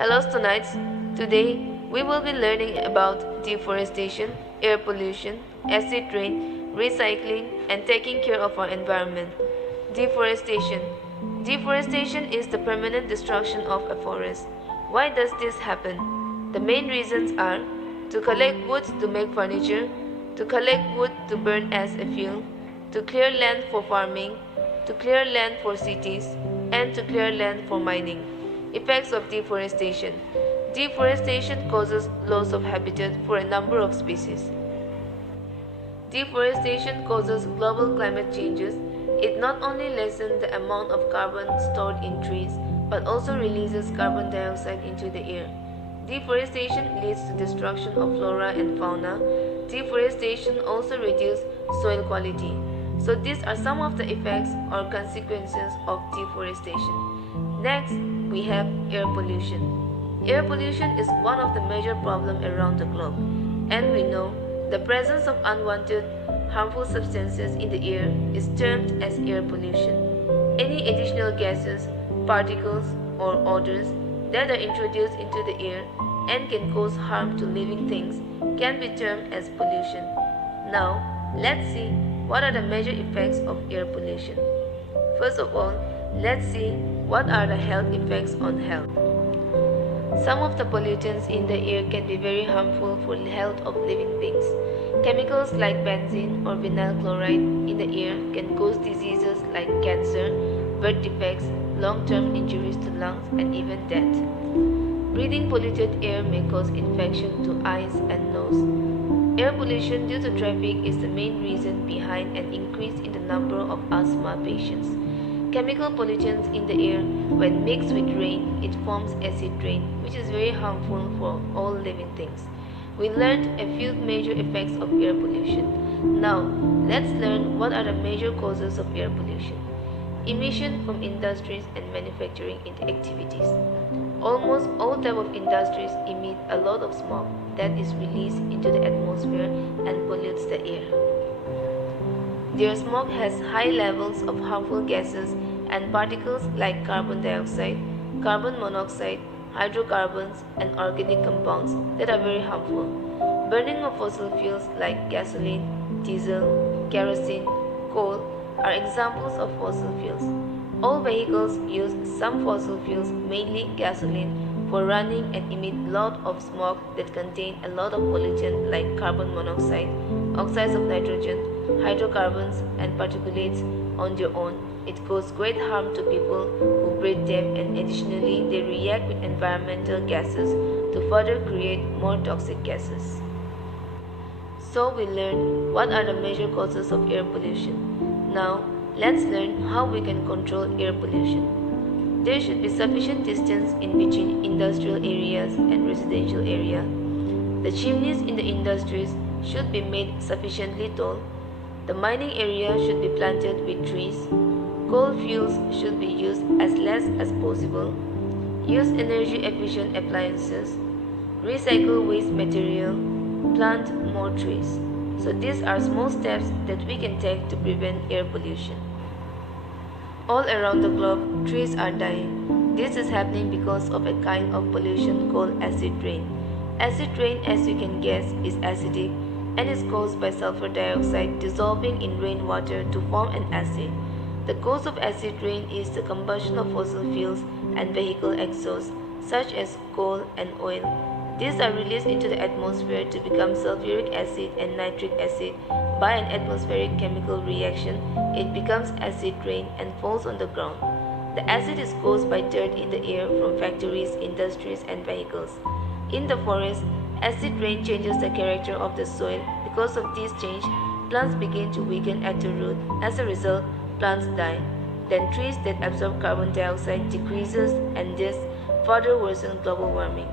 Hello Stonites. Today we will be learning about deforestation, air pollution, acid rain, recycling, and taking care of our environment. Deforestation. Deforestation is the permanent destruction of a forest. Why does this happen? The main reasons are to collect wood to make furniture, to collect wood to burn as a fuel, to clear land for farming, to clear land for cities, and to clear land for mining. Effects of deforestation. Deforestation causes loss of habitat for a number of species. Deforestation causes global climate changes. It not only lessens the amount of carbon stored in trees, but also releases carbon dioxide into the air. Deforestation leads to destruction of flora and fauna. Deforestation also reduces soil quality. So these are some of the effects or consequences of deforestation. Next, we have air pollution. Air pollution is one of the major problems around the globe, and we know the presence of unwanted, harmful substances in the air is termed as air pollution. Any additional gases, particles, or odors that are introduced into the air and can cause harm to living things can be termed as pollution. Now, let's see what are the major effects of air pollution. First of all, let's see what are the health effects on health. Some of the pollutants in the air can be very harmful for the health of living beings. Chemicals like benzene or vinyl chloride in the air can cause diseases like cancer, birth defects, long-term injuries to lungs, and even death. Breathing polluted air may cause infection to eyes and nose. Air pollution due to traffic is the main reason behind an increase in the number of asthma patients. Chemical pollutants in the air, when mixed with rain, it forms acid rain, which is very harmful for all living things. We learned a few major effects of air pollution. Now, let's learn what are the major causes of air pollution. Emission from industries and manufacturing activities. Almost all types of industries emit a lot of smoke that is released into the atmosphere and pollutes the air. Their smoke has high levels of harmful gases and particles like carbon dioxide, carbon monoxide, hydrocarbons, and organic compounds that are very harmful. Burning of fossil fuels like gasoline, diesel, kerosene, coal are examples of fossil fuels. All vehicles use some fossil fuels, mainly gasoline, for running and emit a lot of smoke that contain a lot of pollutants like carbon monoxide, oxides of nitrogen, hydrocarbons, and particulates on their own. It causes great harm to people who breathe them, and additionally they react with environmental gases to further create more toxic gases. So we learned what are the major causes of air pollution. Now let's learn how we can control air pollution. There should be sufficient distance in between industrial areas and residential area. The chimneys in the industries should be made sufficiently tall. The mining area should be planted with trees. Coal fuels should be used as less as possible. Use energy efficient appliances. Recycle waste material. Plant more trees. So these are small steps that we can take to prevent air pollution. All around the globe, trees are dying. This is happening because of a kind of pollution called acid rain. Acid rain, as you can guess, is acidic and is caused by sulfur dioxide dissolving in rainwater to form an acid. The cause of acid rain is the combustion of fossil fuels and vehicle exhaust, such as coal and oil. These are released into the atmosphere to become sulfuric acid and nitric acid. By an atmospheric chemical reaction, it becomes acid rain and falls on the ground. The acid is caused by dirt in the air from factories, industries, and vehicles. In the forest, acid rain changes the character of the soil. Because of this change, plants begin to weaken at the root. As a result, plants die. Then trees that absorb carbon dioxide decreases, and this further worsens global warming.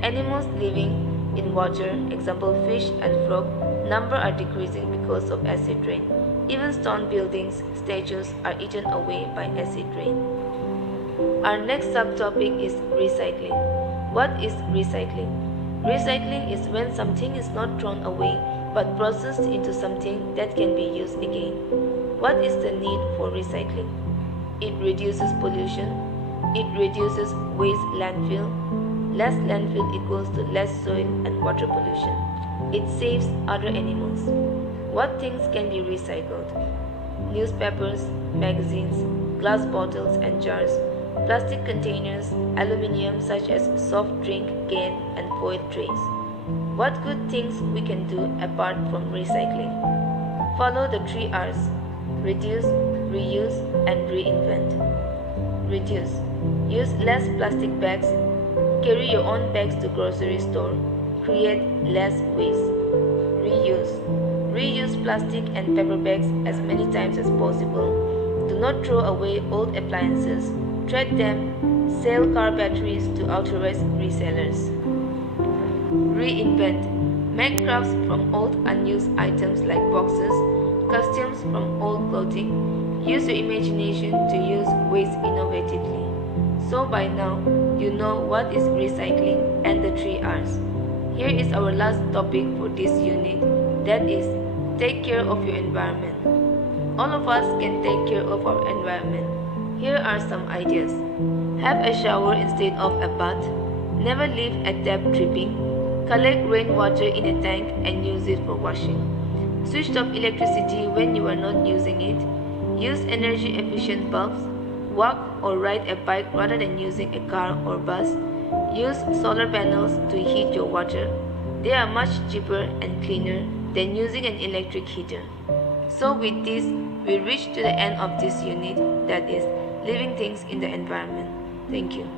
Animals living in water, example fish and frog, number are decreasing because of acid rain. Even stone buildings, statues are eaten away by acid rain. Our next subtopic is recycling. What is recycling? Recycling is when something is not thrown away but processed into something that can be used again. What is the need for recycling? It reduces pollution, it reduces waste landfill, Less landfill equals to less soil and water pollution. It saves other animals. What things can be recycled? Newspapers, magazines, glass bottles and jars, plastic containers, aluminium such as soft drink can and foil trays. What good things we can do apart from recycling? Follow the 3 R's: reduce, reuse and reinvent. Reduce. Use less plastic bags. Carry your own bags to grocery store. Create less waste. Reuse. Reuse plastic and paper bags as many times as possible. Do not throw away old appliances. Trade them. Sell car batteries to authorized resellers. Reinvent. Make crafts from old unused items like boxes, costumes from old clothing. Use your imagination to use waste innovatively. So by now, you know what is recycling and the 3 R's. Here is our last topic for this unit, that is, take care of your environment. All of us can take care of our environment. Here are some ideas. Have a shower instead of a bath. Never leave a tap dripping. Collect rainwater in a tank and use it for washing. Switch off electricity when you are not using it. Use energy efficient bulbs. Walk or ride a bike rather than using a car or bus. Use solar panels to heat your water. They are much cheaper and cleaner than using an electric heater. So with this, we reach to the end of this unit, that is, living things in the environment. Thank you.